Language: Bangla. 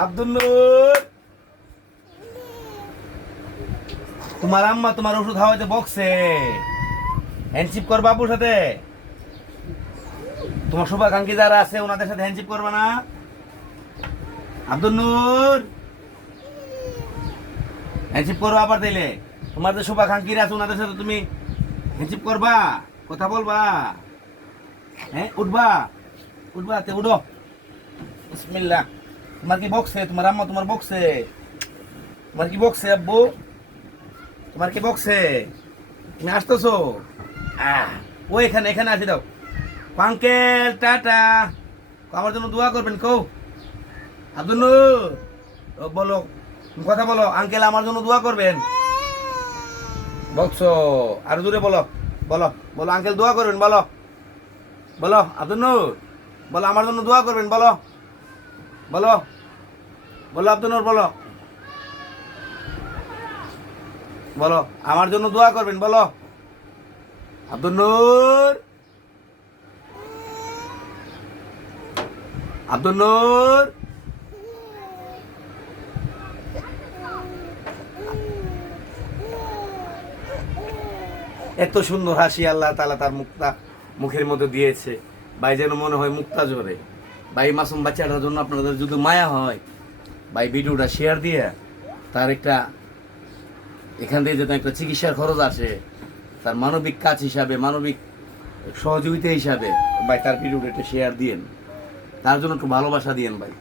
আব্দুল নূর, তোমার আম্মা তোমার ওষুধ খাওয়াইতে বকছে, হ্যান্ডশিপ করবা আব্বুর সাথে। তোমার শুভাকাঙ্ক্ষী যারা আছে ওনাদের সাথে হ্যান্ডশিপ করবা না? আব্দুল নূর, হ্যান্ডশিপ করবা আবার তাইলে। তোমার যে শুভাকাঙ্ক্ষীরা আছে ওনাদের সাথে তুমি হ্যান্ডশিপ করবা, কথা বলবা। হ্যাঁ, উঠবা উঠবা, তে উঠো। বিসমিল্লাহ। তোমার কি বকছে? তোমার আম্মা তোমার বকছে? তোমার কি বকছে আব্বু? তোমার কি বকছে? তুমি আসতেছো? ও এখানে এখানে আসি দাও। আঙ্কেল টাটা, আমার জন্য দোয়া করবেন কও। আব্দুল নূর, বলো, কথা বলো। আঙ্কেল আমার জন্য দোয়া করবেন। বকছো, আরো দূরে বলো। বলো বলো, আঙ্কেল দোয়া করবেন বলো। বলো আব্দুল নূর, বলো আমার জন্য দোয়া করবেন বলো। বলো বলো আব্দুল নূর, বলো বলো আমার জন্য দোয়া করবেন বলো। আব্দুল নূর, আব্দুল নূর, এত সুন্দর হাসি আল্লাহ তাআলা তার মুখের মধ্যে দিয়েছে। ভাই যেন মনে হয় মুক্তা ঝরে। ভাই মাসুম বাচ্চাটার জন্য আপনাদের যদি মায়া হয়, ভাই ভিডিওটা শেয়ার দিয়ে তার একটা এখান থেকে যেন একটা চিকিৎসার খরচ আসে, তার মানবিক কাজ হিসাবে, মানবিক সহযোগিতা হিসাবে ভাই তার ভিডিওটা একটা শেয়ার দিয়েন, তার জন্য একটু ভালোবাসা দিয়েন ভাই।